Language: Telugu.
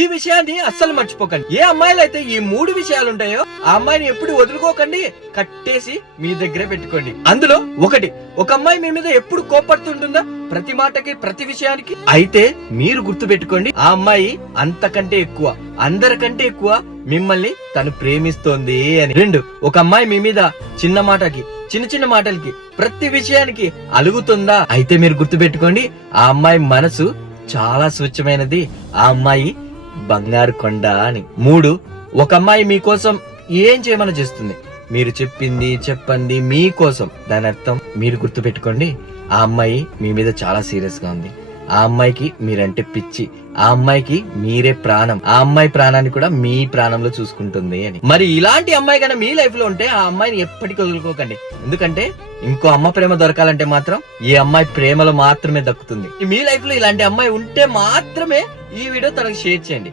ఈ విషయాన్ని అస్సలు మర్చిపోకండి. ఏ అమ్మాయిలు అయితే ఈ 3 విషయాలు ఉంటాయో ఆ అమ్మాయిని ఎప్పుడు వదులుకోకండి, కట్టేసి మీ దగ్గరే పెట్టుకోండి. అందులో ఒకటి, ఒక అమ్మాయి మీ మీద ఎప్పుడు కోపడుతుంటుందా, ప్రతి మాటకి ప్రతి విషయానికి. అయితే మీరు గుర్తు పెట్టుకోండి, ఆ అమ్మాయి అంతకంటే ఎక్కువ, అందరికంటే ఎక్కువ మిమ్మల్ని తను ప్రేమిస్తోంది అని. 2, ఒక అమ్మాయి మీ మీద చిన్న మాటకి, చిన్న చిన్న మాటలకి, ప్రతి విషయానికి అలుగుతుందా, అయితే మీరు గుర్తు పెట్టుకోండి, ఆ అమ్మాయి మనసు చాలా స్వచ్ఛమైనది, ఆ అమ్మాయి బంగారు కొండ అని. 3, ఒక అమ్మాయి మీకోసం ఏం చేయమని చేస్తుంది, మీరు చెప్పింది చెప్పండి మీకోసం. దాని అర్థం మీరు గుర్తు పెట్టుకోండి, ఆ అమ్మాయి మీ మీద చాలా సీరియస్ గా ఉంది, ఆ అమ్మాయికి మీరంటే పిచ్చి, ఆ అమ్మాయికి మీరే ప్రాణం, ఆ అమ్మాయి ప్రాణాన్ని కూడా మీ ప్రాణంలో చూసుకుంటుంది అని. మరి ఇలాంటి అమ్మాయి కన్నా మీ లైఫ్ లో ఉంటే ఆ అమ్మాయిని ఎప్పటికీ వదులుకోకండి. ఎందుకంటే ఇంకో అమ్మ ప్రేమ దొరకాలంటే మాత్రం ఈ అమ్మాయి ప్రేమలో మాత్రమే దక్కుతుంది. మీ లైఫ్ లో ఇలాంటి అమ్మాయి ఉంటే మాత్రమే ఈ వీడియో తనకు షేర్ చేయండి.